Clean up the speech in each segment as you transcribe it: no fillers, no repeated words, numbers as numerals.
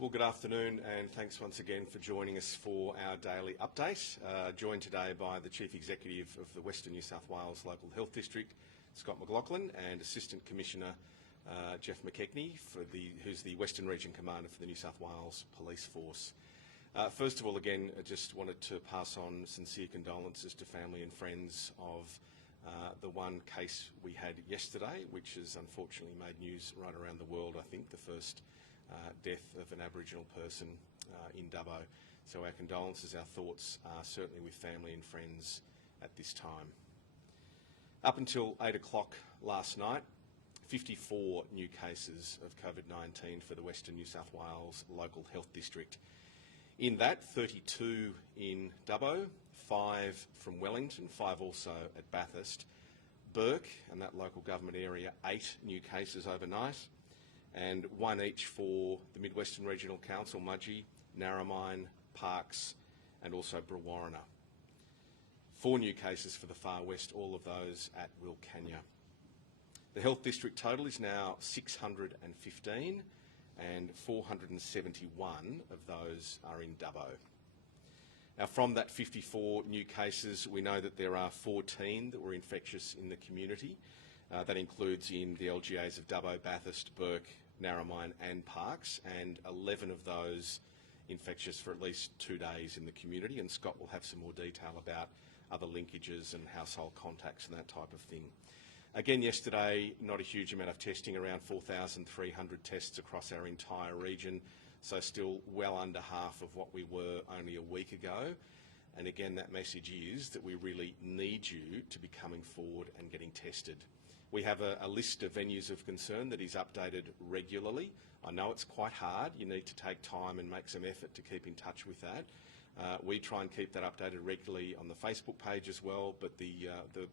Well, good afternoon, and thanks once again for joining us for our daily update. Joined today by the Chief Executive of the Western New South Wales Local Health District, Scott McLaughlin, and Assistant Commissioner Jeff McKechnie, who's the Western Region Commander for the New South Wales Police Force. First of all, again, I just wanted to pass on sincere condolences to family and friends of the one case we had yesterday, which has unfortunately made news right around the world, I think, the first death of an Aboriginal person in Dubbo. So our condolences, our thoughts are certainly with family and friends at this time. Up until 8 o'clock last night, 54 new cases of COVID-19 for the Western New South Wales Local Health District. In that, 32 in Dubbo, 5 from Wellington, 5 also at Bathurst. Bourke and that local government area, 8 new cases overnight, and 1 each for the Mid-Western Regional Council, Mudgee, Narromine, Parkes and also Brewarrina. 4 new cases for the Far West, all of those at Wilcannia. The health district total is now 615 and 471 of those are in Dubbo. Now, from that 54 new cases, we know that there are 14 that were infectious in the community. That includes in the LGAs of Dubbo, Bathurst, Bourke, Narromine and Parkes, and 11 of those infectious for at least 2 days in the community, and Scott will have some more detail about other linkages and household contacts and that type of thing. Again, yesterday, not a huge amount of testing, around 4,300 tests across our entire region, so still well under half of what we were only a week ago. And again, that message is that we really need you to be coming forward and getting tested. We have a list of venues of concern that is updated regularly. I know it's quite hard. You need to take time and make some effort to keep in touch with that. We try and keep that updated regularly on the Facebook page as well, but the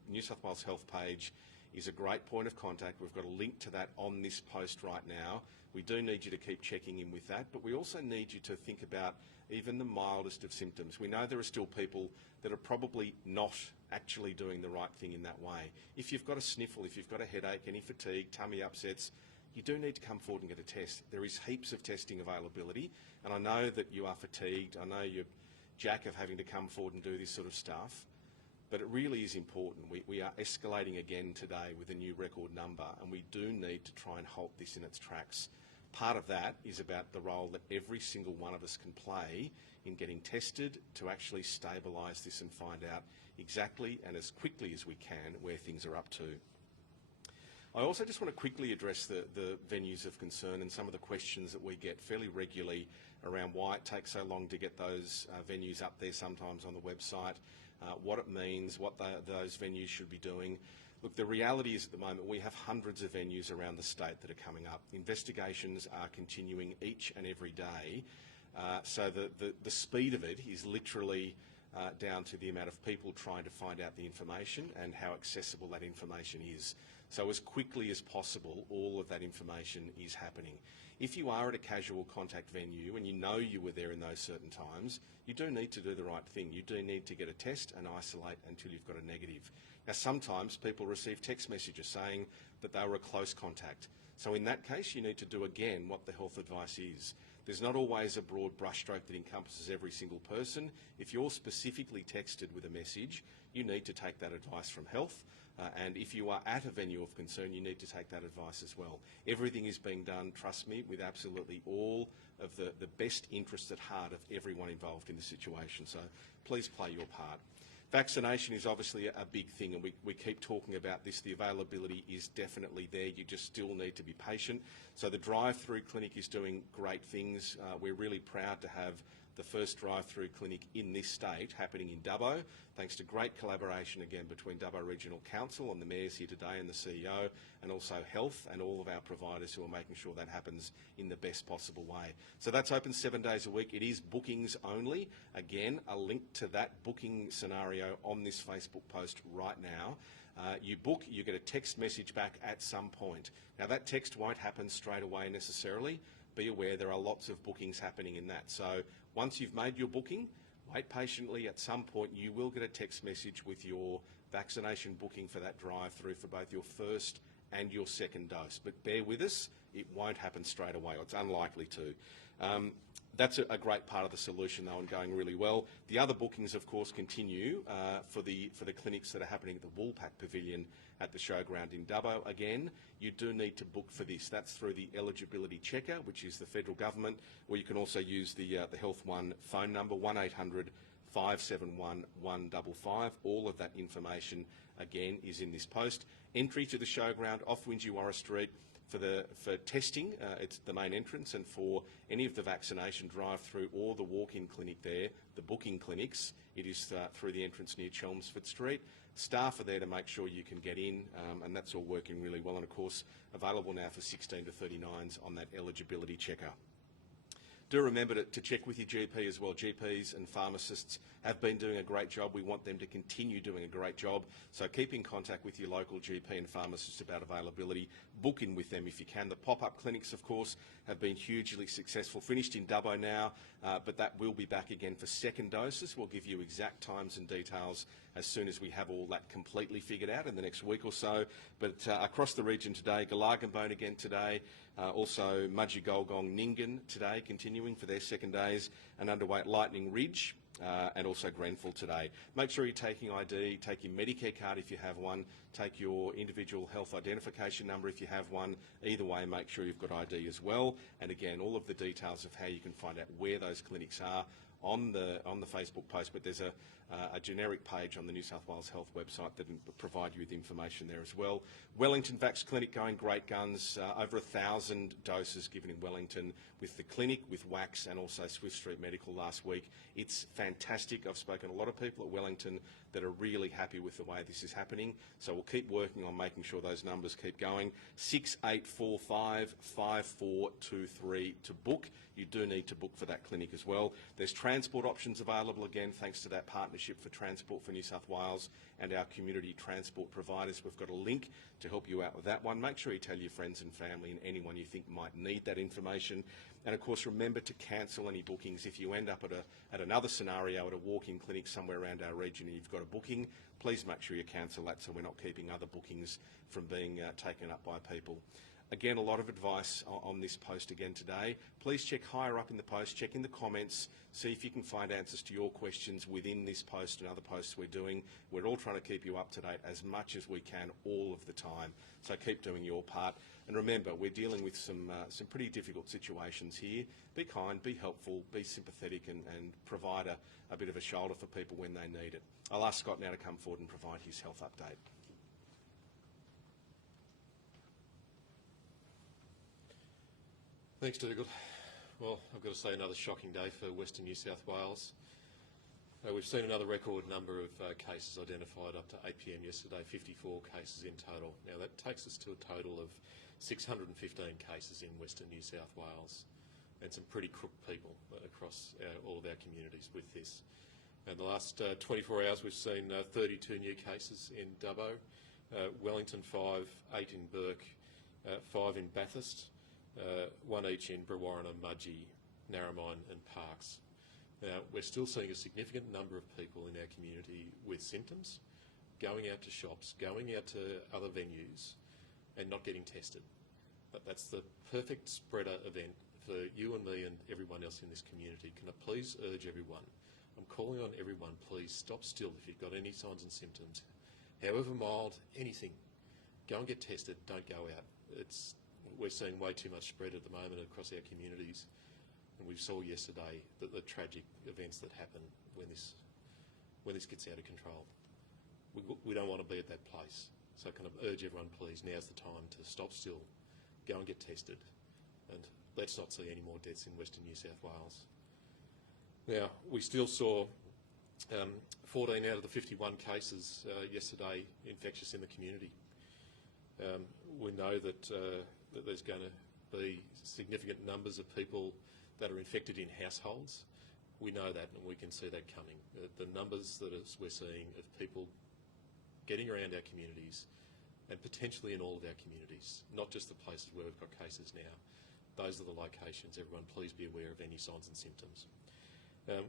New South Wales Health page is a great point of contact. We've got a link to that on this post right now. We do need you to keep checking in with that, but we also need you to think about even the mildest of symptoms. We know there are still people that are probably not actually doing the right thing in that way. If you've got a sniffle, if you've got a headache, any fatigue, tummy upsets, you do need to come forward and get a test. There is heaps of testing availability, and I know that you are fatigued. I know you're jack of having to come forward and do this sort of stuff, but it really is important. We are escalating again today with a new record number, and we do need to try and halt this in its tracks. Part of that is about the role that every single one of us can play in getting tested to actually stabilise this and find out exactly and as quickly as we can where things are up to. I also just want to quickly address the venues of concern and some of the questions that we get fairly regularly around why it takes so long to get those venues up there sometimes on the website, what it means, what those venues should be doing. Look, the reality is at the moment we have hundreds of venues around the state that are coming up. Investigations are continuing each and every day, so the speed of it is literally down to the amount of people trying to find out the information and how accessible that information is. So as quickly as possible, all of that information is happening. If you are at a casual contact venue and you know you were there in those certain times, you do need to do the right thing. You do need to get a test and isolate until you've got a negative. Now, sometimes people receive text messages saying that they were a close contact. So in that case, you need to do again what the health advice is. There's not always a broad brushstroke that encompasses every single person. If you're specifically texted with a message, you need to take that advice from health. And if you are at a venue of concern, you need to take that advice as well. Everything is being done, trust me, with absolutely all of the best interests at heart of everyone involved in the situation. So please play your part. Vaccination is obviously a big thing, and we keep talking about this. The availability is definitely there. You just still need to be patient. So the drive-through clinic is doing great things. We're really proud to have the first drive-through clinic in this state happening in Dubbo, thanks to great collaboration again between Dubbo Regional Council and the mayors here today and the CEO, and also health and all of our providers who are making sure that happens in the best possible way. So that's open 7 days a week. It is bookings only. Again, a link to that booking scenario on this Facebook post right now. You book, you get a text message back at some point. Now that text won't happen straight away necessarily. Be aware there are lots of bookings happening in that. So once you've made your booking, wait patiently. At some point you will get a text message with your vaccination booking for that drive-through for both your first and your second dose. But bear with us, it won't happen straight away, or it's unlikely to. That's a great part of the solution, though, and going really well. The other bookings, of course, continue for the clinics that are happening at the Woolpack Pavilion at the showground in Dubbo. Again, you do need to book for this. That's through the eligibility checker, which is the federal government, or you can also use the Health One phone number, 1800 571 155. All of that information, again, is in this post. Entry to the showground off Wingewarra Street. For testing, it's the main entrance, and for any of the vaccination drive-through or the walk-in clinic there, the booking clinics, it is through the entrance near Chelmsford Street. Staff are there to make sure you can get in, and that's all working really well, and of course available now for 16 to 39s on that eligibility checker. Do remember to check with your GP as well. GPs and pharmacists have been doing a great job. We want them to continue doing a great job. So keep in contact with your local GP and pharmacist about availability. Book in with them if you can. The pop-up clinics, of course, have been hugely successful. Finished in Dubbo now, but that will be back again for second doses. We'll give you exact times and details as soon as we have all that completely figured out in the next week or so. But across the region today, Galarganbone again today, also Mudgee Golgong Nyngan today, continuing for their second days, and underway at Lightning Ridge, and also Grenfell today. Make sure you're taking ID, take your Medicare card if you have one, take your individual health identification number if you have one. Either way, make sure you've got ID as well. And again, all of the details of how you can find out where those clinics are on the Facebook post, but there's a generic page on the New South Wales Health website that will provide you with information there as well. Wellington Vax Clinic going great guns, over 1,000 doses given in Wellington with the clinic, with Wax and also Swift Street Medical last week. It's fantastic. I've spoken to a lot of people at Wellington that are really happy with the way this is happening, so we'll keep working on making sure those numbers keep going. 6845 5423 to book. You do need to book for that clinic as well. There's transport options available again thanks to that partnership for Transport for New South Wales and our community transport providers. We've got a link to help you out with that one. Make sure you tell your friends and family and anyone you think might need that information. And of course, remember to cancel any bookings. If you end up at another scenario at a walk-in clinic somewhere around our region and you've got a booking, please make sure you cancel that so we're not keeping other bookings from being taken up by people. Again, a lot of advice on this post again today. Please check higher up in the post, check in the comments, see if you can find answers to your questions within this post and other posts we're doing. We're all trying to keep you up to date as much as we can all of the time. So keep doing your part. And remember, we're dealing with some pretty difficult situations here. Be kind, be helpful, be sympathetic, and provide a bit of a shoulder for people when they need it. I'll ask Scott now to come forward and provide his health update. Thanks, Dougal. Well, I've got to say another shocking day for Western New South Wales. We've seen another record number of cases identified up to 8 p.m. yesterday, 54 cases in total. Now that takes us to a total of 615 cases in Western New South Wales, and some pretty crook people across all of our communities with this. In the last 24 hours we've seen 32 new cases in Dubbo, Wellington 5, 8 in Burke, 5 in Bathurst, 1 each in Brewarrina, Mudgee, Narromine and Parkes. Now, we're still seeing a significant number of people in our community with symptoms, going out to shops, going out to other venues and not getting tested. But that's the perfect spreader event for you and me and everyone else in this community. Can I please urge everyone, I'm calling on everyone, please stop still if you've got any signs and symptoms, however mild, anything. Go and get tested, don't go out. We're seeing way too much spread at the moment across our communities. And we saw yesterday that the tragic events that happen when this gets out of control. We don't want to be at that place. So can I urge everyone, please, now's the time to stop still, go and get tested, and let's not see any more deaths in Western New South Wales. Now, we still saw 14 out of the 51 cases yesterday infectious in the community. We know that there's going to be significant numbers of people that are infected in households. We know that, and we can see that coming. The numbers that we're seeing of people getting around our communities, and potentially in all of our communities, not just the places where we've got cases now. Those are the locations. Everyone, please be aware of any signs and symptoms.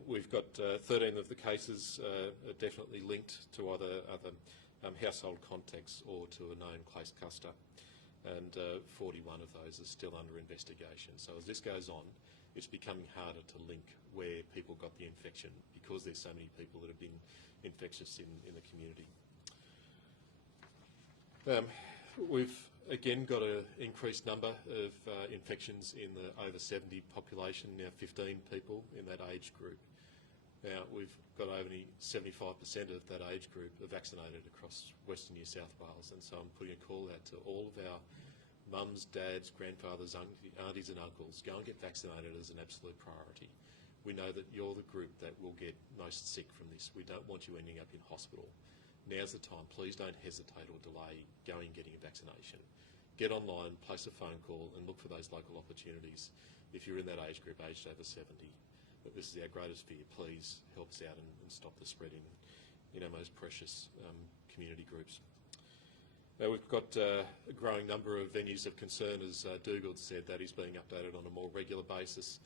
We've got 13 of the cases are definitely linked to either other household contacts or to a known close cluster, and 41 of those are still under investigation. So as this goes on, it's becoming harder to link where people got the infection because there's so many people that have been infectious in the community. We've again got an increased number of infections in the over 70 population, now 15 people in that age group. Now we've got only 75% of that age group are vaccinated across Western New South Wales, and so I'm putting a call out to all of our mums, dads, grandfathers, aunties and uncles. Go and get vaccinated as an absolute priority. We know that you're the group that will get most sick from this. We don't want you ending up in hospital. Now's the time. Please don't hesitate or delay going and getting a vaccination. Get online, place a phone call and look for those local opportunities if you're in that age group aged over 70. But this is our greatest fear. Please help us out and stop the spread in our most precious community groups. We've got a growing number of venues of concern, as Dougal said, that is being updated on a more regular basis.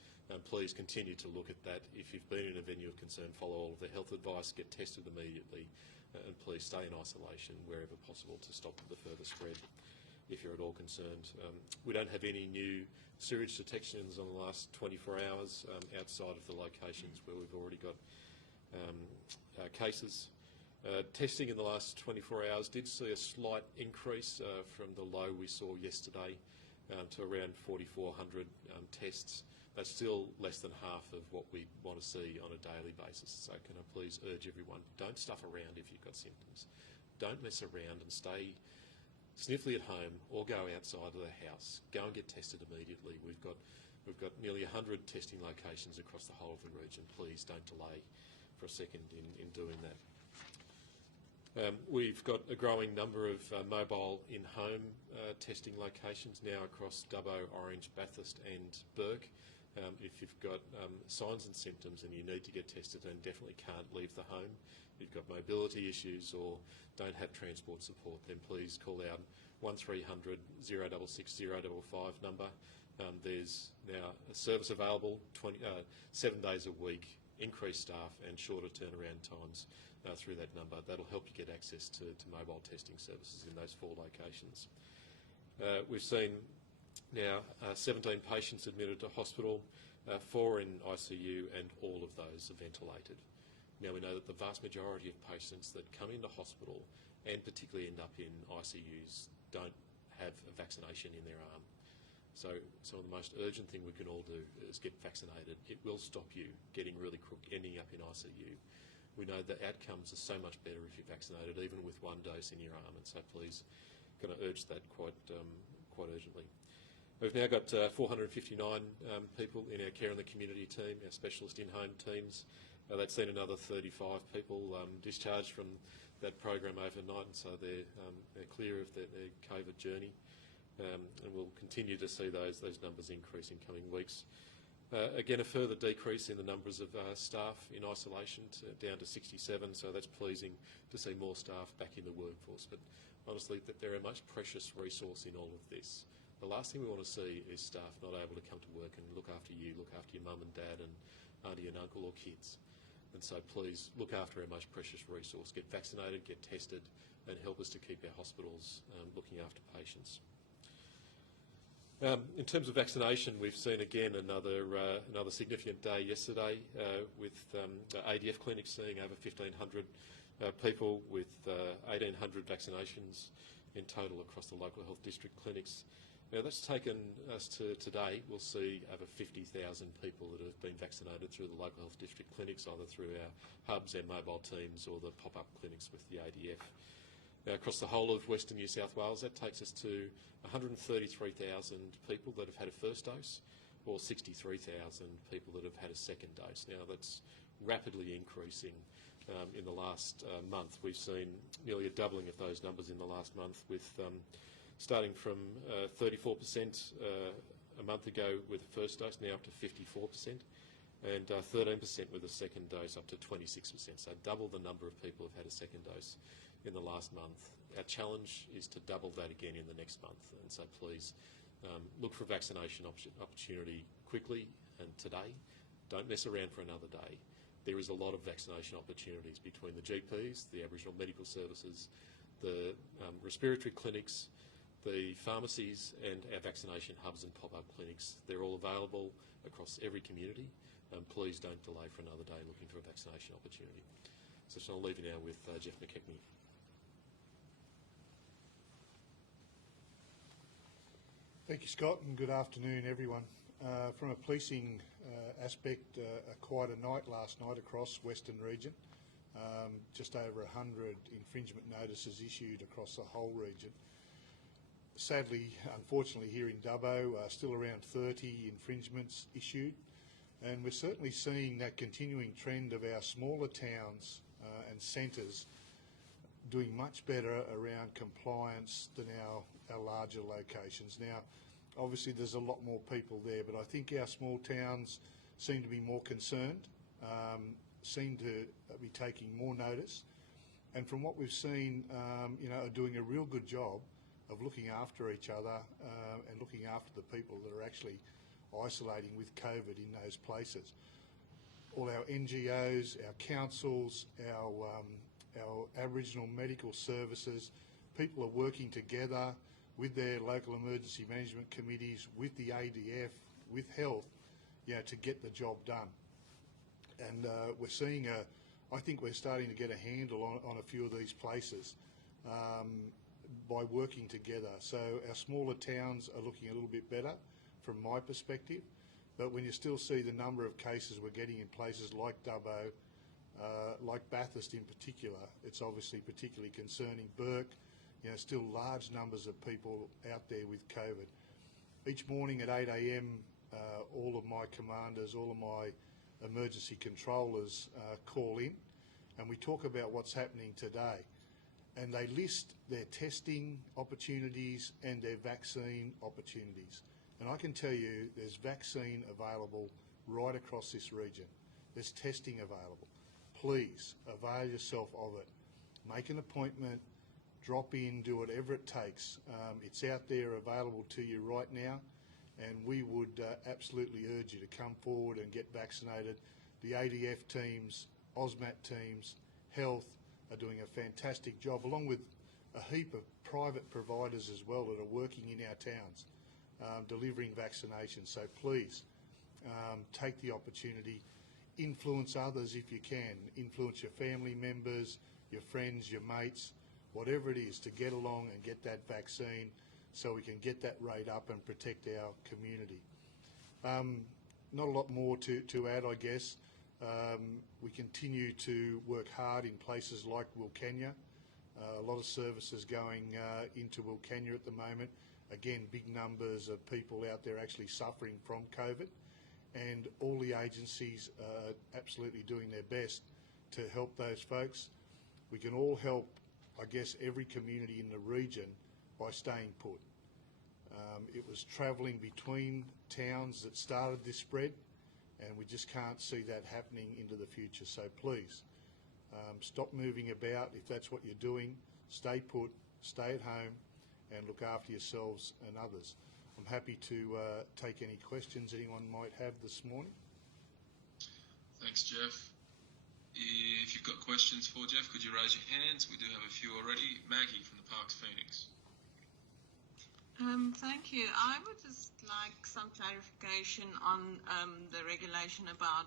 Please continue to look at that. If you've been in a venue of concern, follow all of the health advice, get tested immediately, and please stay in isolation wherever possible to stop the further spread if you're at all concerned. We don't have any new sewage detections on the last 24 hours outside of the locations where we've already got cases. Testing in the last 24 hours did see a slight increase from the low we saw yesterday to around 4,400 tests. That's still less than half of what we want to see on a daily basis. So can I please urge everyone, don't stuff around if you've got symptoms. Don't mess around and stay sniffly at home or go outside of the house. Go and get tested immediately. We've got nearly 100 testing locations across the whole of the region. Please don't delay for a second in doing that. We've got a growing number of mobile in-home testing locations now across Dubbo, Orange, Bathurst and Bourke. If you've got signs and symptoms and you need to get tested and definitely can't leave the home, you've got mobility issues or don't have transport support, then please call our 1300 066 055 number. There's now a service available 7 days a week, increased staff and shorter turnaround times through that number. That'll help you get access to mobile testing services in those 4 locations. We've seen now 17 patients admitted to hospital, 4 in ICU, and all of those are ventilated. Now we know that the vast majority of patients that come into hospital and particularly end up in ICUs don't have a vaccination in their arm. So the most urgent thing we can all do is get vaccinated. It will stop you getting really crook, ending up in ICU. We know that outcomes are so much better if you're vaccinated, even with 1 dose in your arm, and so please going to urge that quite urgently. We've now got 459 people in our care in the community team, our specialist in-home teams. That's seen another 35 people discharged from that program overnight, and so they're clear of their COVID journey. And we'll continue to see those numbers increase in coming weeks. Again, a further decrease in the numbers of staff in isolation down to 67, so that's pleasing to see more staff back in the workforce. But honestly, that they're a most precious resource in all of this. The last thing we want to see is staff not able to come to work and look after you, look after your mum and dad and auntie and uncle or kids. And so please look after our most precious resource. Get vaccinated, get tested, and help us to keep our hospitals looking after patients. In terms of vaccination, we've seen again another significant day yesterday with ADF clinics seeing over 1,500 people with 1,800 vaccinations in total across the local health district clinics. Now that's taken us to today. We'll see over 50,000 people that have been vaccinated through the local health district clinics, either through our hubs, our mobile teams or the pop-up clinics with the ADF. Now, across the whole of Western New South Wales, that takes us to 133,000 people that have had a first dose, or 63,000 people that have had a second dose. Now, that's rapidly increasing in the last month. We've seen nearly a doubling of those numbers in the last month, with starting from 34% a month ago with the first dose, now up to 54%, and 13% with the second dose, up to 26%. So double the number of people who've had a second dose in the last month. Our challenge is to double that again in the next month, and so please look for vaccination opportunity quickly and today. Don't mess around for another day. There is a lot of vaccination opportunities between the GPs, the Aboriginal Medical Services, the respiratory clinics, The pharmacies and our vaccination hubs and pop-up clinics, they're all available across every community. Please don't delay for another day looking for a vaccination opportunity. So I'll leave you now with Jeff McKechnie. Thank you, Scott, and good afternoon, everyone. From a policing aspect, quite a night last night across Western region. Just over 100 infringement notices issued across the whole region. Sadly, unfortunately, here in Dubbo, still around 30 infringements issued. And we're certainly seeing that continuing trend of our smaller towns and centres doing much better around compliance than our larger locations. Now, obviously there's a lot more people there, but I think our small towns seem to be more concerned, seem to be taking more notice, and from what we've seen, are doing a real good job of looking after each other and looking after the people that are actually isolating with COVID in those places. All our NGOs, our councils, our Aboriginal medical services, people are working together with their local emergency management committees, with the ADF, with health, to get the job done. And we're seeing I think we're starting to get a handle on a few of these places by working together. So our smaller towns are looking a little bit better from my perspective, but when you still see the number of cases we're getting in places like Dubbo, like Bathurst in particular, it's obviously particularly concerning. Burke, still large numbers of people out there with COVID. Each morning at 8 a.m, all of my commanders, all of my emergency controllers call in, and we talk about what's happening today. And they list their testing opportunities and their vaccine opportunities. And I can tell you there's vaccine available right across this region. There's testing available. Please avail yourself of it. Make an appointment, drop in, do whatever it takes. It's out there available to you right now, and we would absolutely urge you to come forward and get vaccinated. The ADF teams, AUSMAT teams, health are doing a fantastic job, along with a heap of private providers as well that are working in our towns, delivering vaccinations. So please take the opportunity, influence others if you can, influence your family members, your friends, your mates, whatever it is, to get along and get that vaccine so we can get that rate up and protect our community. Not a lot more to add, I guess. We continue to work hard in places like Wilcannia. A lot of services going into Wilcannia at the moment. Again, big numbers of people out there actually suffering from COVID, and all the agencies are absolutely doing their best to help those folks. We can all help, I guess, every community in the region by staying put. It was travelling between towns that started this spread, and we just can't see that happening into the future. So please, stop moving about. If that's what you're doing, stay put, stay at home, and look after yourselves and others. I'm happy to take any questions anyone might have this morning. Thanks, Jeff. If you've got questions for Jeff, could you raise your hands? We do have a few already. Maggie from the Parks Phoenix. Thank you. I would just like some clarification on the regulation about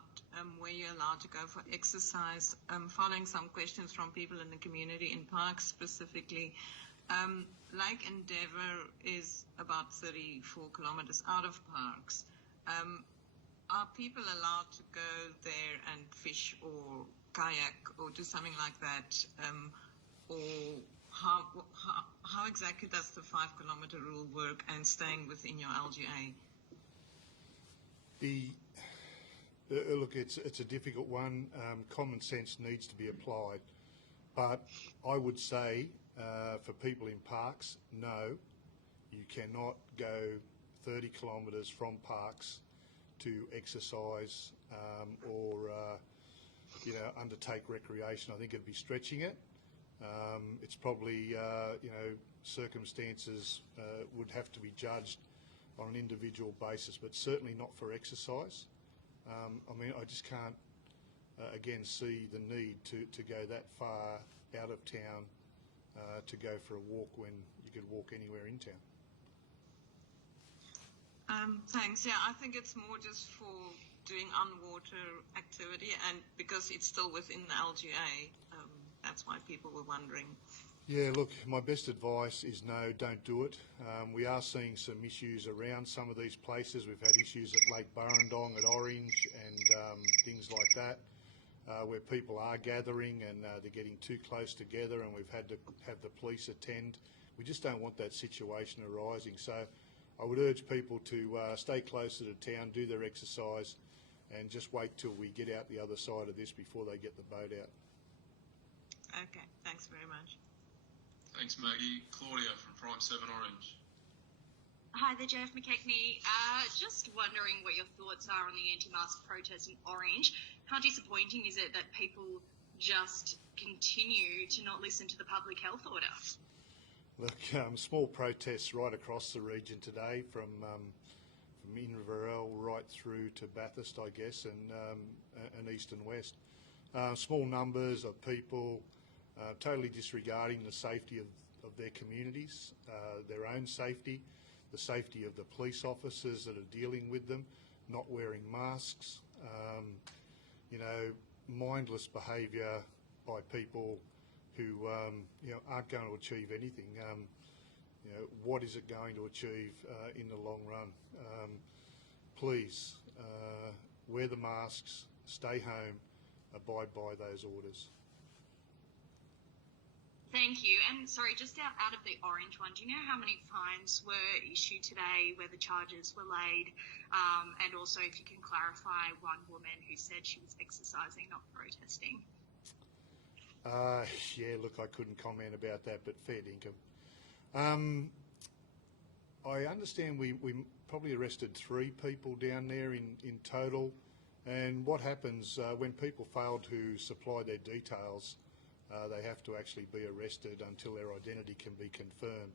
where you're allowed to go for exercise, following some questions from people in the community in parks specifically. Lake Endeavour is about 34 kilometres out of parks. Are people allowed to go there and fish or kayak or do something like that? Or how exactly does the 5 kilometre rule work and staying within your LGA? Look, it's a difficult one. Common sense needs to be applied, but I would say for people in parks, no, you cannot go 30 kilometres from parks to exercise or undertake recreation. I think it'd be stretching it. It's probably circumstances would have to be judged on an individual basis, but certainly not for exercise. I just can't again see the need to go that far out of town to go for a walk when you could walk anywhere in town. Thanks. Yeah, I think it's more just for doing on-water activity, and because it's still within the LGA, that's why people were wondering. Yeah, look, my best advice is no, don't do it. We are seeing some issues around some of these places. We've had issues at Lake Burrendong, at Orange, and things like that, where people are gathering and they're getting too close together, and we've had to have the police attend. We just don't want that situation arising. So I would urge people to stay closer to town, do their exercise, and just wait till we get out the other side of this before they get the boat out. Okay, thanks very much. Thanks, Maggie. Claudia from Prime 7 Orange. Hi there, Jeff McKechnie. Just wondering what your thoughts are on the anti-mask protest in Orange. How disappointing is it that people just continue to not listen to the public health order? Look, small protests right across the region today, from Inverell right through to Bathurst, I guess, and east and west. Small numbers of people totally disregarding the safety of their communities, their own safety, the safety of the police officers that are dealing with them, not wearing masks, mindless behaviour by people who aren't going to achieve anything. What is it going to achieve in the long run? Please wear the masks, stay home, abide by those orders. Thank you. And sorry, just out of the Orange one, do you know how many fines were issued today, where the charges were laid? And also, if you can clarify one woman who said she was exercising, not protesting. Yeah, look, I couldn't comment about that, but fair dinkum. I understand we probably arrested 3 people down there in total. And what happens when people fail to supply their details, they have to actually be arrested until their identity can be confirmed.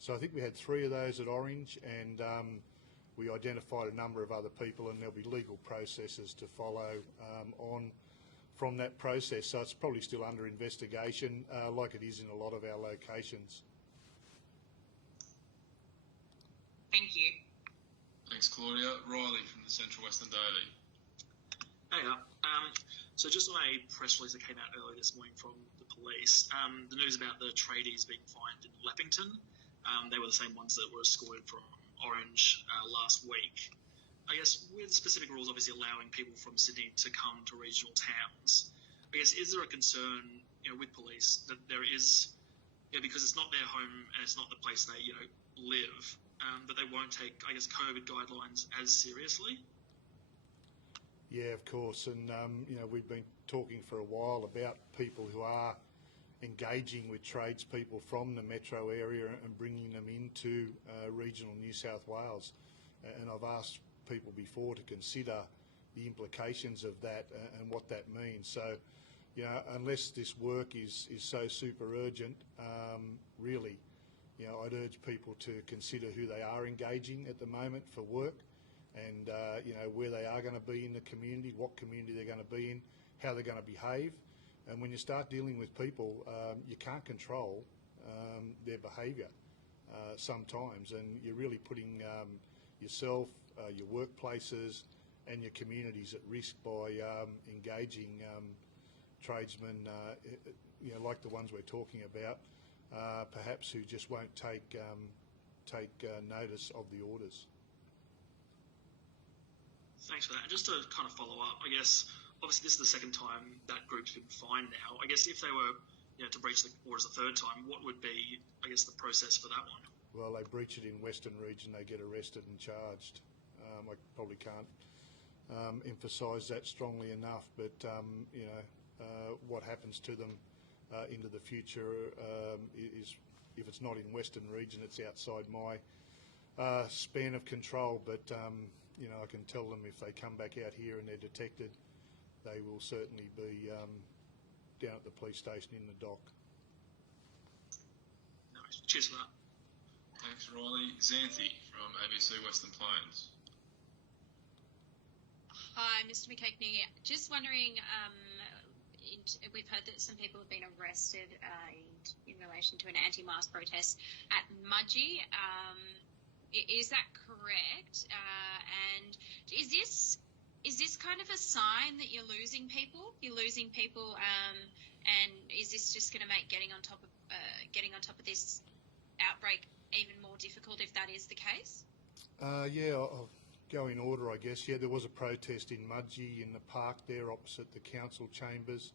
So I think we had 3 of those at Orange, and we identified a number of other people, and there'll be legal processes to follow on from that process. So it's probably still under investigation, like it is in a lot of our locations. Thank you. Thanks, Claudia. Riley from the Central Western Daily. Hey, so just on a press release that came out earlier this morning from the police, the news about the tradies being fined in Leppington, they were the same ones that were escorted from Orange last week. I guess with specific rules obviously allowing people from Sydney to come to regional towns, I guess is there a concern, with police that there is, because it's not their home and it's not the place they, live, that they won't take, I guess, COVID guidelines as seriously? Yeah, of course, and we've been talking for a while about people who are engaging with tradespeople from the metro area and bringing them into regional New South Wales. And I've asked people before to consider the implications of that and what that means. So, unless this work is so super urgent, really, I'd urge people to consider who they are engaging at the moment for work, and where they are going to be in the community, what community they're going to be in, how they're going to behave. And when you start dealing with people, you can't control their behaviour sometimes, and you're really putting yourself, your workplaces and your communities at risk by engaging tradesmen, like the ones we're talking about, perhaps who just won't take notice of the orders. Thanks for that. And just to kind of follow up, I guess, obviously this is the second time that group's been fined now. I guess if they were to breach the orders a third time, what would be, I guess, the process for that one? Well, they breach it in Western Region, they get arrested and charged. I probably can't emphasise that strongly enough, but what happens to them into the future is, if it's not in Western Region, it's outside my span of control. But I can tell them if they come back out here and they're detected, they will certainly be down at the police station in the dock. No, cheers for that. Thanks, Riley. Xanthi from ABC Western Plains. Hi, Mr. McKechnie. Just wondering, we've heard that some people have been arrested in relation to an anti-mask protest at Mudgee. Is that correct? And is this kind of a sign that you're losing people? And is this just going to make getting on top of this outbreak even more difficult if that is the case? I'll go in order, I guess. Yeah, there was a protest in Mudgee in the park there opposite the council chambers.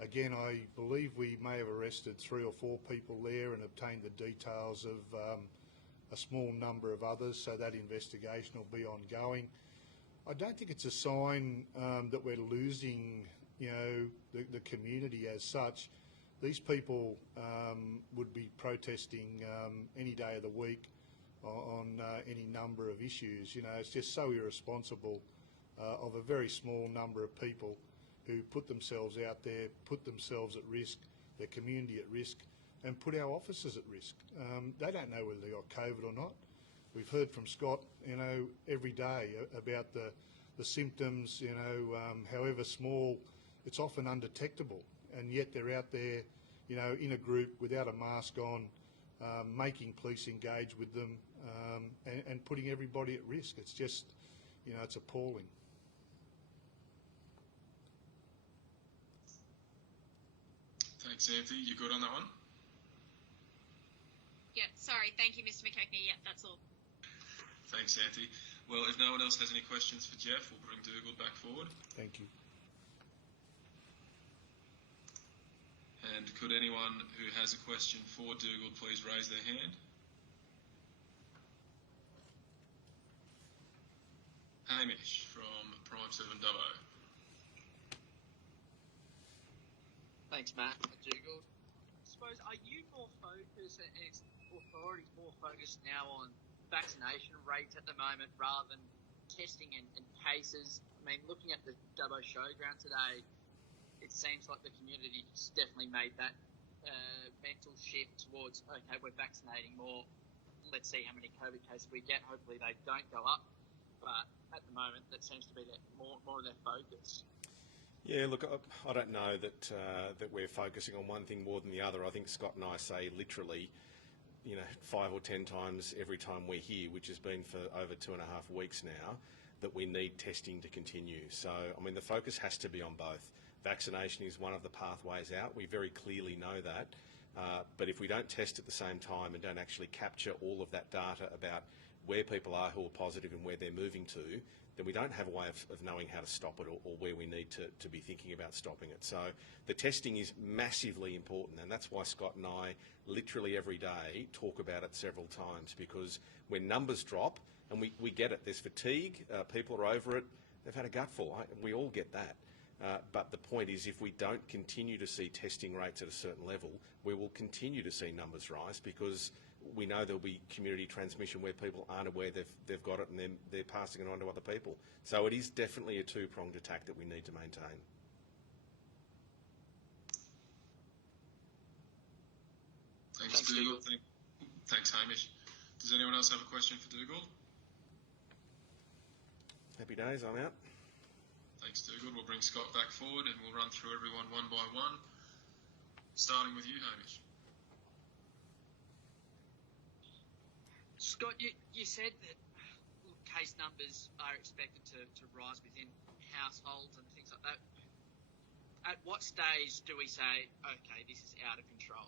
Again, I believe we may have arrested 3 or 4 people there and obtained the details of a small number of others, so that investigation will be ongoing. I don't think it's a sign that we're losing, the community as such. These people would be protesting any day of the week on any number of issues. It's just so irresponsible of a very small number of people who put themselves out there, put themselves at risk, their community at risk, and put our officers at risk. They don't know whether they got COVID or not. We've heard from Scott, every day about the symptoms, however small, it's often undetectable, and yet they're out there, in a group without a mask on, making police engage with them, and putting everybody at risk. It's just, it's appalling. Thanks, Anthony. You good on that one? Yeah, sorry. Thank you, Mr. McKechnie. Yeah, that's all. Thanks, Anthony. Well, if no one else has any questions for Jeff, we'll bring Dougal back forward. Thank you. And could anyone who has a question for Dougal please raise their hand? Hamish from Prime 7 Dubbo. Thanks, Matt. Dougal. I suppose, are you more focused, and authorities more focused now on vaccination rates at the moment rather than testing and cases? I mean, looking at the Dubbo Showground today, it seems like the community's definitely made that mental shift towards, okay, we're vaccinating more. Let's see how many COVID cases we get. Hopefully they don't go up. But at the moment, that seems to be more of their focus. Yeah, look, I don't know that we're focusing on one thing more than the other. I think Scott and I say literally, 5 or 10 times every time we're here, which has been for over 2.5 weeks now, that we need testing to continue. So, the focus has to be on both. Vaccination is one of the pathways out. We very clearly know that. But if we don't test at the same time and don't actually capture all of that data about where people are who are positive and where they're moving to, then we don't have a way of knowing how to stop it or where we need to be thinking about stopping it. So the testing is massively important, and that's why Scott and I literally every day talk about it several times, because when numbers drop, and we get it, there's fatigue, people are over it, they've had a gutful, we all get that. But the point is, if we don't continue to see testing rates at a certain level, we will continue to see numbers rise, because we know there'll be community transmission where people aren't aware they've got it and they're passing it on to other people. So it is definitely a two-pronged attack that we need to maintain. Thanks, Dougal. Thanks, Hamish. Does anyone else have a question for Dougal? Happy days, I'm out. Thanks, Dougal. We'll bring Scott back forward and we'll run through everyone one by one, starting with you, Hamish. Scott, you said that case numbers are expected to rise within households and things like that. At what stage do we say, okay, this is out of control?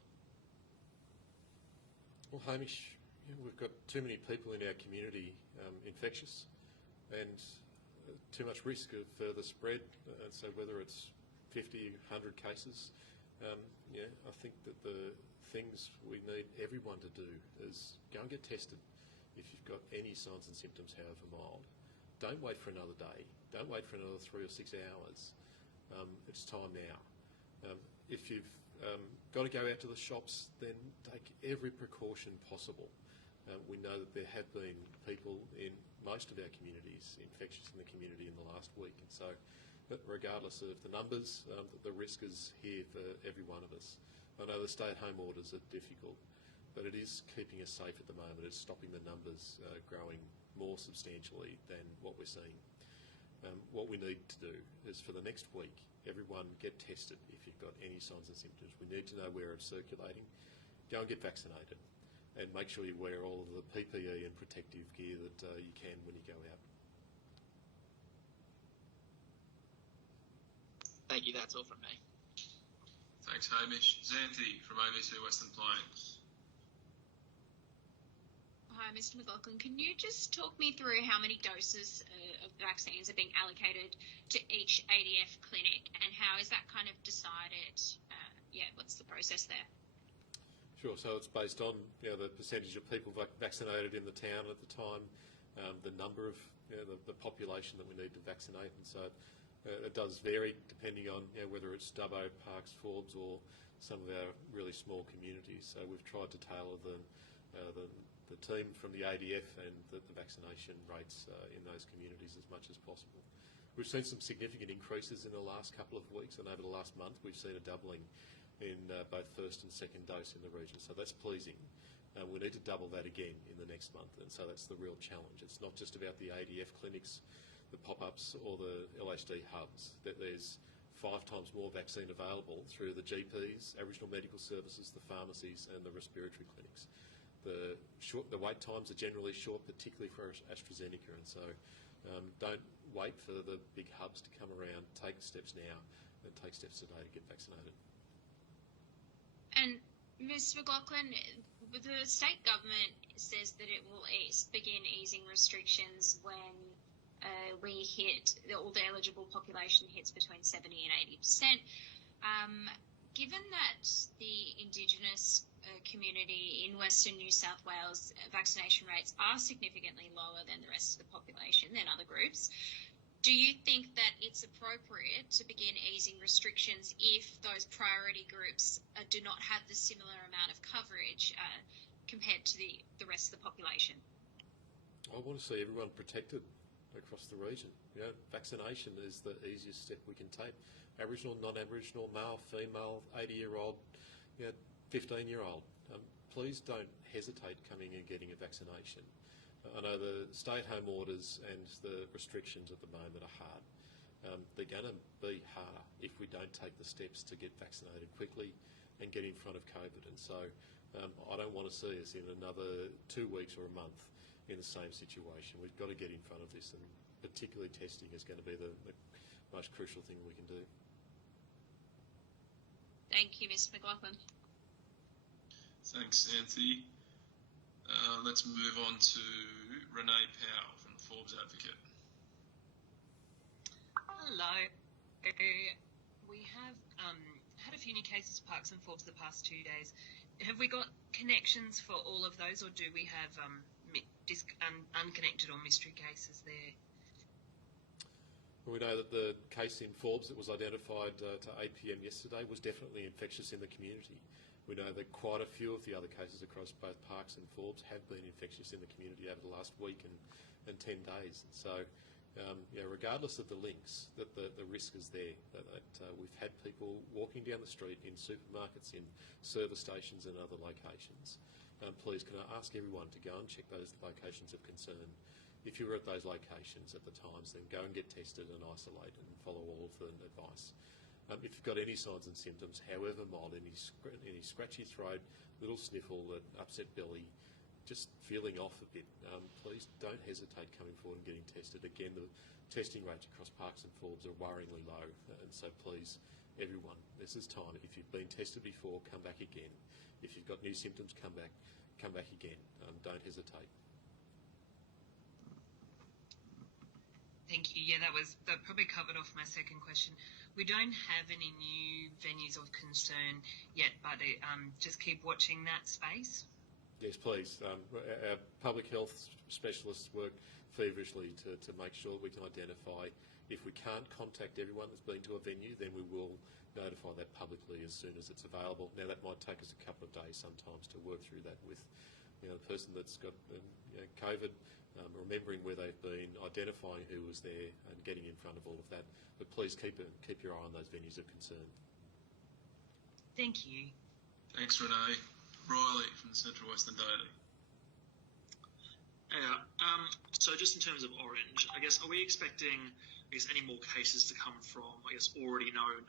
Well, Hamish, we've got too many people in our community infectious and too much risk of further spread. So whether it's 50, 100 cases, I think that the things we need everyone to do is go and get tested if you've got any signs and symptoms, however mild. Don't wait for another day. Don't wait for another 3 or 6 hours. It's time now. If you've got to go out to the shops, then take every precaution possible. We know that there have been people in most of our communities infectious in the community in the last week, and so, but regardless of the numbers, the risk is here for every one of us. I know the stay-at-home orders are difficult, but it is keeping us safe at the moment. It's stopping the numbers growing more substantially than what we're seeing. What we need to do is for the next week, everyone get tested if you've got any signs and symptoms. We need to know where it's circulating. Go and get vaccinated. and make sure you wear all of the PPE and protective gear that you can when you go out. Thank you, that's all from me. Thanks, Hamish. Xanthi from ABC Western Plains. Hi, Mr. McLaughlin. Can you just talk me through how many doses of vaccines are being allocated to each ADF clinic, and how is that kind of decided? What's the process there? Sure. So it's based on the percentage of people vaccinated in the town at the time, the number of the population that we need to vaccinate, and so it does vary depending on whether it's Dubbo, Parkes, Forbes, or some of our really small communities. So we've tried to tailor the team from the ADF and the vaccination rates in those communities as much as possible. We've seen some significant increases in the last couple of weeks, and over the last month we've seen a doubling in both first and second dose in the region. So that's pleasing. We need to double that again in the next month, and so that's the real challenge. It's not just about the ADF clinics, the pop-ups or the LHD hubs, that there's 5 times more vaccine available through the GPs, Aboriginal Medical Services, the pharmacies and the respiratory clinics. The wait times are generally short, particularly for AstraZeneca, and so don't wait for the big hubs to come around. Take steps now and take steps today to get vaccinated. And Ms. McLaughlin, the state government says that it will begin easing restrictions when all the eligible population hits between 70 and 80%. Given that the Indigenous community in Western New South Wales vaccination rates are significantly lower than the rest of the population, than other groups, do you think that it's appropriate to begin easing restrictions if those priority groups do not have the similar amount of coverage compared to the rest of the population? I want to see everyone protected across the region. Vaccination is the easiest step we can take. Aboriginal, non-Aboriginal, male, female, 80-year-old, 15-year-old. Please don't hesitate coming and getting a vaccination. I know the stay-at-home orders and the restrictions at the moment are hard. They're going to be harder if we don't take the steps to get vaccinated quickly and get in front of COVID. And so I don't want to see us in another 2 weeks or a month in the same situation. We've got to get in front of this, and particularly testing is going to be the most crucial thing we can do. Thank you, Mr. McLaughlin. Thanks, Anthony. Let's move on to Renee Powell from the Forbes Advocate. Hello. We have had a few new cases of Parkes and Forbes the past 2 days. Have we got connections for all of those, or do we have unconnected or mystery cases there? We know that the case in Forbes that was identified to 8 p.m. yesterday was definitely infectious in the community. We know that quite a few of the other cases across both Parkes and Forbes have been infectious in the community over the last week and 10 days. So, regardless of the links, that the risk is there. That we've had people walking down the street in supermarkets, in service stations and other locations. Please, can I ask everyone to go and check those locations of concern? If you were at those locations at the times, then go and get tested and isolate and follow all of the advice. If you've got any signs and symptoms, however mild, any scratchy throat, little sniffle, upset belly, just feeling off a bit, please don't hesitate coming forward and getting tested. Again, the testing rates across Parkes and Forbes are worryingly low, and so please, everyone, this is time. If you've been tested before, come back again. If you've got new symptoms, come back again. Don't hesitate. Thank you. Yeah, that probably covered off my second question. We don't have any new venues of concern yet, but just keep watching that space. Yes, please. Our public health specialists work feverishly to make sure we can identify. If we can't contact everyone that's been to a venue, then we will notify that publicly as soon as it's available. Now, that might take us a couple of days sometimes to work through that with the person that's got COVID, remembering where they've been, identifying who was there and getting in front of all of that. But please keep your eye on those venues of concern. Thank you. Thanks, Renee. Riley from the Central Western Daily. So just in terms of Orange, I guess, are we expecting, any more cases to come from, already known,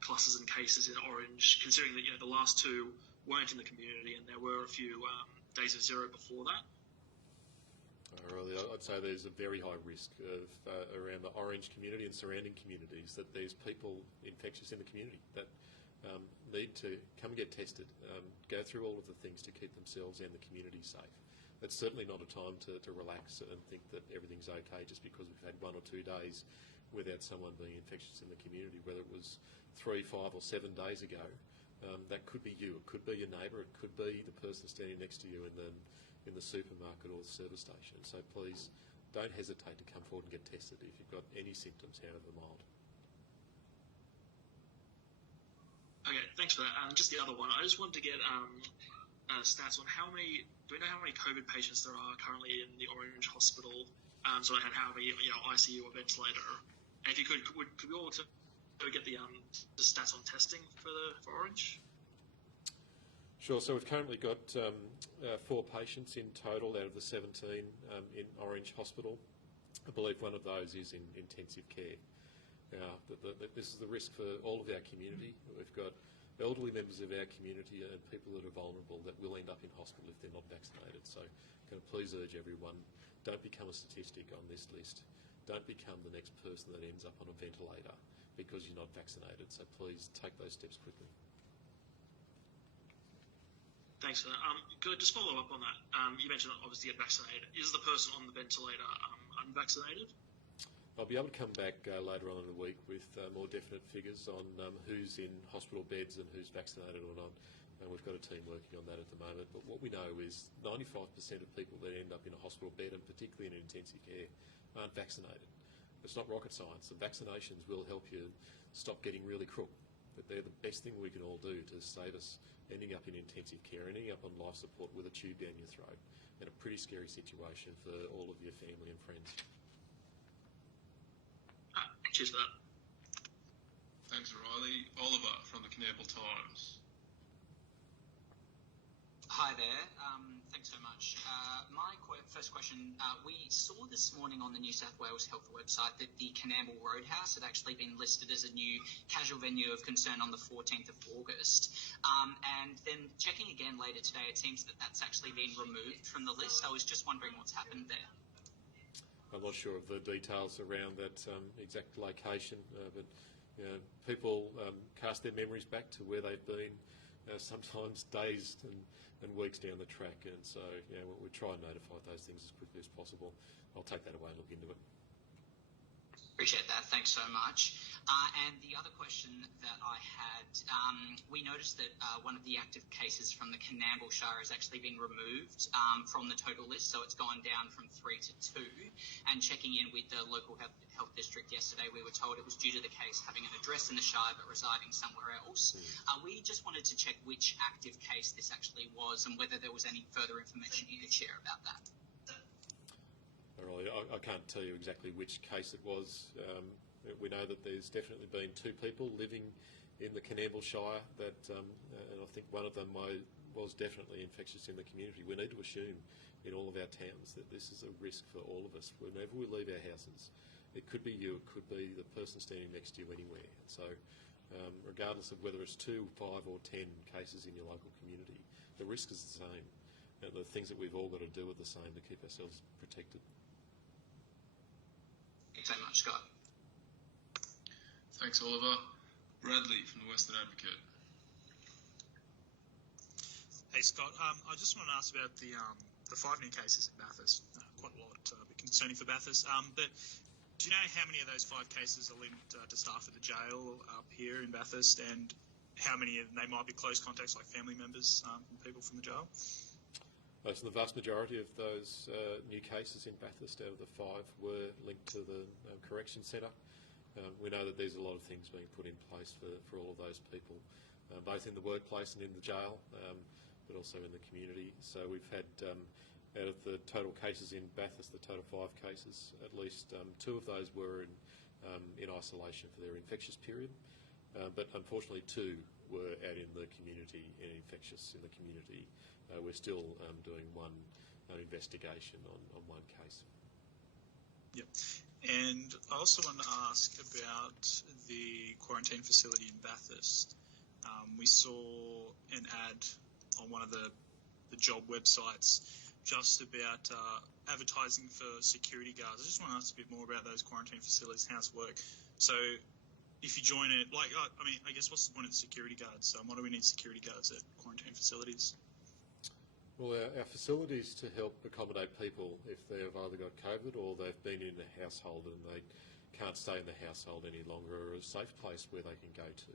clusters and cases in Orange, considering that, the last two weren't in the community and there were a few days of zero before that? Really, I'd say there's a very high risk of around the Orange community and surrounding communities that there's people infectious in the community that need to come and get tested, go through all of the things to keep themselves and the community safe. It's certainly not a time to relax and think that everything's okay just because we've had 1 or 2 days without someone being infectious in the community, whether it was 3, 5 or 7 days ago. That could be you, it could be your neighbour, it could be the person standing next to you in the supermarket or the service station. So please don't hesitate to come forward and get tested if you've got any symptoms, however mild. Okay, thanks for that. Just the other one, I just wanted to get stats on do we know how many COVID patients there are currently in the Orange Hospital? So I had how many, ICU or ventilator. And if you could we all get the stats on testing for Orange? Sure. So we've currently got 4 patients in total out of the 17 in Orange Hospital. I believe one of those is in intensive care. Now, this is the risk for all of our community. We've got elderly members of our community and people that are vulnerable that will end up in hospital if they're not vaccinated. So can I please urge everyone, don't become a statistic on this list. Don't become the next person that ends up on a ventilator because you're not vaccinated. So please take those steps quickly. Thanks for that. Could I just follow up on that? You mentioned obviously get vaccinated. Is the person on the ventilator unvaccinated? I'll be able to come back later on in the week with more definite figures on who's in hospital beds and who's vaccinated or not. And we've got a team working on that at the moment. But what we know is 95% of people that end up in a hospital bed, and particularly in intensive care, aren't vaccinated. It's not rocket science. The vaccinations will help you stop getting really crook. But they're the best thing we can all do to save us ending up in intensive care, ending up on life support with a tube down your throat, and a pretty scary situation for all of your family and friends. Cheers for that. Thanks, Riley. Oliver from the Coonamble Times. Hi there. Thanks so much. My first question, we saw this morning on the New South Wales Health website that the Coonamble Roadhouse had actually been listed as a new casual venue of concern on the 14th of August. And then checking again later today, it seems that that's actually been removed from the list. I was just wondering what's happened there. I'm not sure of the details around that exact location, but people cast their memories back to where they've been, sometimes days and weeks down the track, and so we try and notify those things as quickly as possible. I'll take that away and look into it. Appreciate that. Thanks so much. And the other question that I had, we noticed that one of the active cases from the Coonamble Shire has actually been removed from the total list, so it's gone down from 3 to 2. And checking in with the local health district yesterday, we were told it was due to the case having an address in the Shire but residing somewhere else. We just wanted to check which active case this actually was and whether there was any further information you could share about that. I can't tell you exactly which case it was. We know that there's definitely been 2 people living in the Coonamble Shire that, and I think one of them was definitely infectious in the community. We need to assume in all of our towns that this is a risk for all of us. Whenever we leave our houses, it could be you, it could be the person standing next to you anywhere. And so regardless of whether it's 2, 5 or 10 cases in your local community, the risk is the same. And the things that we've all got to do are the same to keep ourselves protected. Thanks so much, Scott. Thanks, Oliver. Bradley from the Western Advocate. Hey, Scott. I just want to ask about the 5 new cases in Bathurst. Quite a lot, a bit concerning for Bathurst. But do you know how many of those 5 cases are linked to staff at the jail up here in Bathurst, and how many of they might be close contacts, like family members and people from the jail? So the vast majority of those new cases in Bathurst out of the 5 were linked to the correction centre. We know that there's a lot of things being put in place for all of those people, both in the workplace and in the jail, but also in the community. So we've had, out of the total cases in Bathurst, the total 5 cases, at least 2 of those were in isolation for their infectious period, but unfortunately 2 were out in the community and infectious in the community. We're still doing one investigation on one case. Yep. And I also want to ask about the quarantine facility in Bathurst. We saw an ad on one of the the job websites just about advertising for security guards. I just want to ask a bit more about those quarantine facilities and how it's work. So if you join it, I guess what's the point of the security guards? Why do we need security guards at quarantine facilities? Well, our facilities to help accommodate people if they've either got COVID or they've been in a household and they can't stay in the household any longer, are a safe place where they can go to.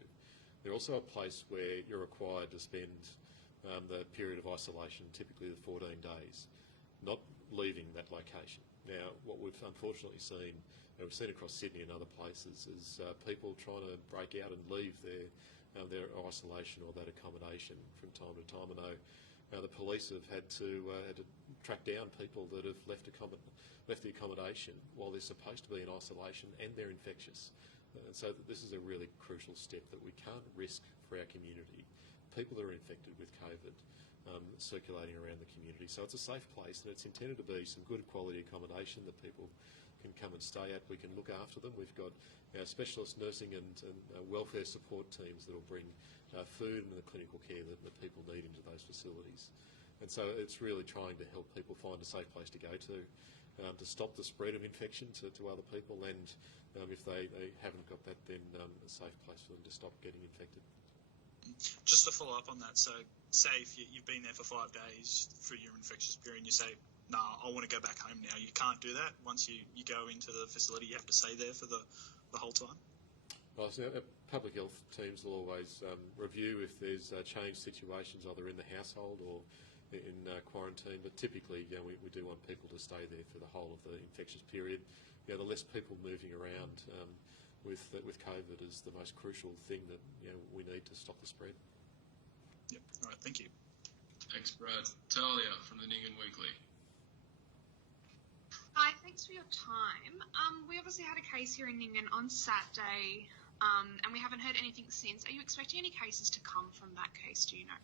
They're also a place where you're required to spend the period of isolation, typically the 14 days, not leaving that location. Now, what we've unfortunately seen, and we've seen across Sydney and other places, is people trying to break out and leave their isolation or that accommodation from time to time. I know the police have had to track down people that have left the accommodation while they're supposed to be in isolation and they're infectious. And so this is a really crucial step that we can't risk for our community. People that are infected with COVID circulating around the community. So it's a safe place, and it's intended to be some good quality accommodation that people can come and stay at. We can look after them. We've got our specialist nursing and welfare support teams that will bring food and the clinical care that people need into those facilities. And so it's really trying to help people find a safe place to go to stop the spread of infection to other people, and if they haven't got that, then a safe place for them to stop getting infected. Just to follow up on that, so say if you've been there for 5 days through your infectious period and you say, nah, I want to go back home now, you can't do that. Once you go into the facility, you have to stay there for the whole time? Well, so public health teams will always review if there's changed situations either in the household or in quarantine, but typically we do want people to stay there for the whole of the infectious period. The less people moving around with COVID is the most crucial thing that we need to stop the spread. Yep. All right. Thank you. Thanks, Brad. Talia from the Nyngan Weekly. Hi, thanks for your time. We obviously had a case here in Nyngan on Saturday, and we haven't heard anything since. Are you expecting any cases to come from that case, do you know?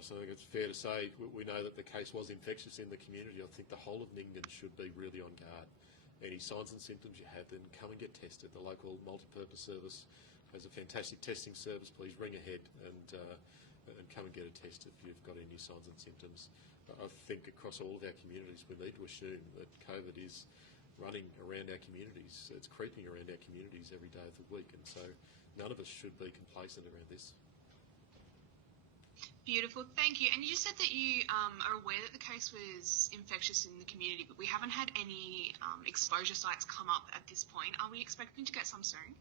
So I think it's fair to say we know that the case was infectious in the community. I think the whole of Nyngan should be really on guard. Any signs and symptoms you have, then come and get tested. The local multipurpose service has a fantastic testing service. Please ring ahead and come and get a test if you've got any signs and symptoms. I think across all of our communities we need to assume that COVID is running around our communities. It's creeping around our communities every day of the week, and so none of us should be complacent around this. Beautiful, thank you. And you said that you are aware that the case was infectious in the community, but we haven't had any exposure sites come up at this point. Are we expecting to get some soon?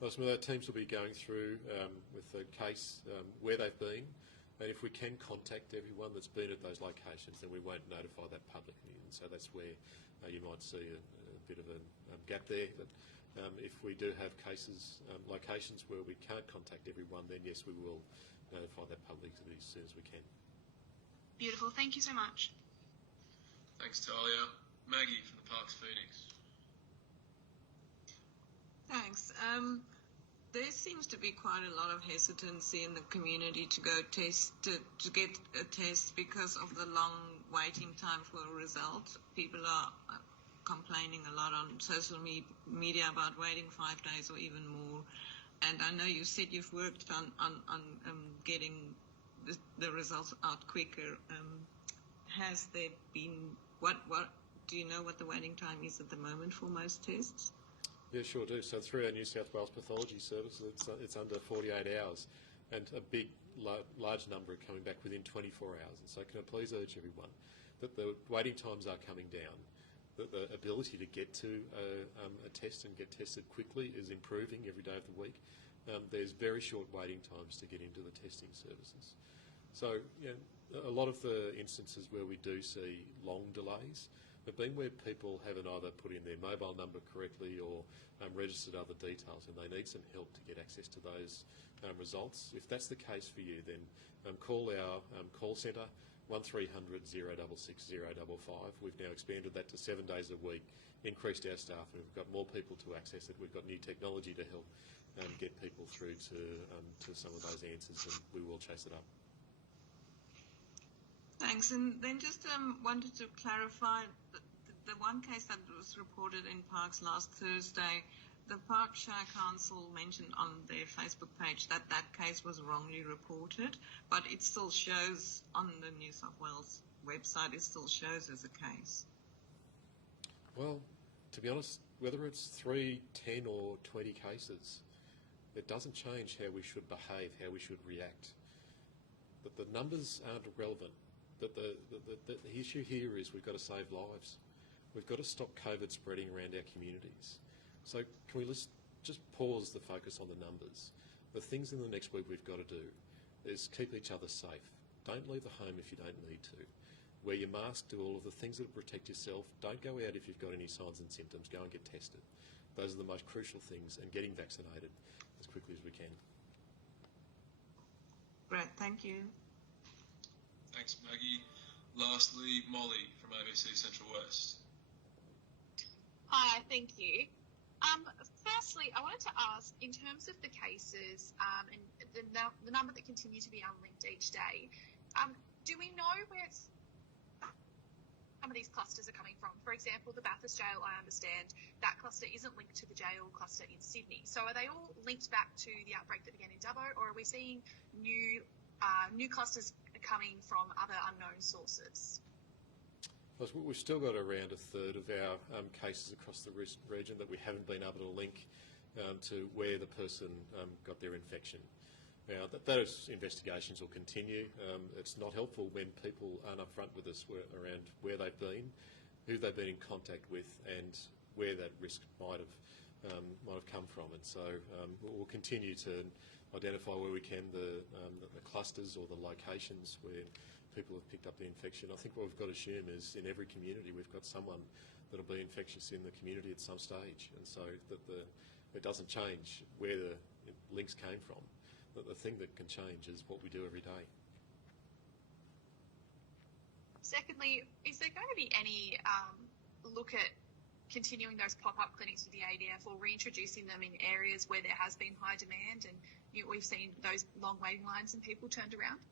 Well, some of our teams will be going through with the case where they've been, and if we can contact everyone that's been at those locations, then we won't notify that publicly. And so that's where you might see a bit of a gap there. But if we do have cases, locations where we can't contact everyone, then yes, we will notify that publicly as soon as we can. Beautiful, thank you so much. Thanks, Talia. Maggie from the Parks Phoenix. Thanks. There seems to be quite a lot of hesitancy in the community to go to get a test because of the long waiting time for a result. People are complaining a lot on social media about waiting 5 days or even more. And I know you said you've worked on getting the results out quicker. Has there been what do you know what the waiting time is at the moment for most tests? Yeah, sure do. So through our New South Wales pathology service, it's under 48 hours, and a large number are coming back within 24 hours. And so can I please urge everyone that the waiting times are coming down, that the ability to get to a test and get tested quickly is improving every day of the week. There's very short waiting times to get into the testing services. So a lot of the instances where we do see long delays have been where people haven't either put in their mobile number correctly or registered other details, and they need some help to get access to those results. If that's the case for you, then call our call centre, 1300 066 055. We've now expanded that to 7 days a week, increased our staff, and we've got more people to access it. We've got new technology to help get people through to some of those answers, and we will chase it up. Thanks. And then just wanted to clarify the one case that was reported in Parks last Thursday. the Parkshire Council mentioned on their Facebook page that that case was wrongly reported, but it still shows on the New South Wales website, it still shows as a case. Well, to be honest, whether it's 3, 10 or 20 cases, it doesn't change how we should behave, how we should react. But the numbers aren't relevant. The issue here is we've got to save lives. We've got to stop COVID spreading around our communities. So can we just pause the focus on the numbers? The things in the next week we've got to do is keep each other safe. Don't leave the home if you don't need to. Wear your mask, do all of the things that protect yourself. Don't go out if you've got any signs and symptoms. Go and get tested. Those are the most crucial things, and getting vaccinated as quickly as we can. Great, thank you. Thanks, Maggie. Lastly, Molly from ABC Central West. Hi, thank you. Firstly, I wanted to ask, in terms of the cases and the number that continue to be unlinked each day, do we know where some of these clusters are coming from? For example, the Bathurst jail, I understand that cluster isn't linked to the jail cluster in Sydney. So are they all linked back to the outbreak that began in Dubbo, or are we seeing new clusters coming from other unknown sources? We've still got around a third of our cases across the region that we haven't been able to link to where the person got their infection. Now, those investigations will continue. It's not helpful when people aren't upfront with us around where they've been, who they've been in contact with, and where that risk might have come from. And so we'll continue to identify where we can the clusters or the locations where people have picked up the infection. I think what we've got to assume is in every community we've got someone that will be infectious in the community at some stage, and so that it doesn't change where the links came from. But the thing that can change is what we do every day. Secondly, is there going to be any look at continuing those pop-up clinics with the ADF or reintroducing them in areas where there has been high demand and we've seen those long waiting lines and people turned around?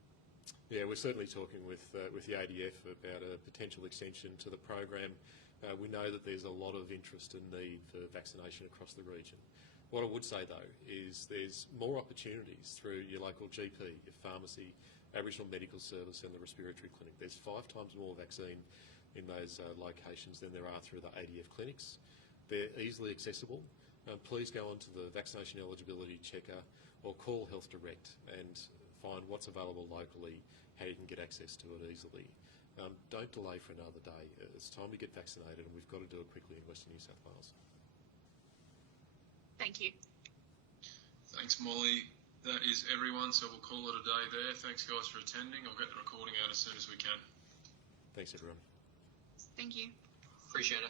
Yeah, we're certainly talking with the ADF about a potential extension to the program. We know that there's a lot of interest and need for vaccination across the region. What I would say, though, is there's more opportunities through your local GP, your pharmacy, Aboriginal Medical Service and the respiratory clinic. There's 5 times more vaccine in those locations than there are through the ADF clinics. They're easily accessible. Please go onto the vaccination eligibility checker or call Health Direct and find what's available locally, how you can get access to it easily. Don't delay for another day. It's time to get vaccinated, and we've got to do it quickly in Western New South Wales. Thank you. Thanks, Molly. That is everyone, so we'll call it a day there. Thanks, guys, for attending. I'll get the recording out as soon as we can. Thanks, everyone. Thank you. Appreciate it.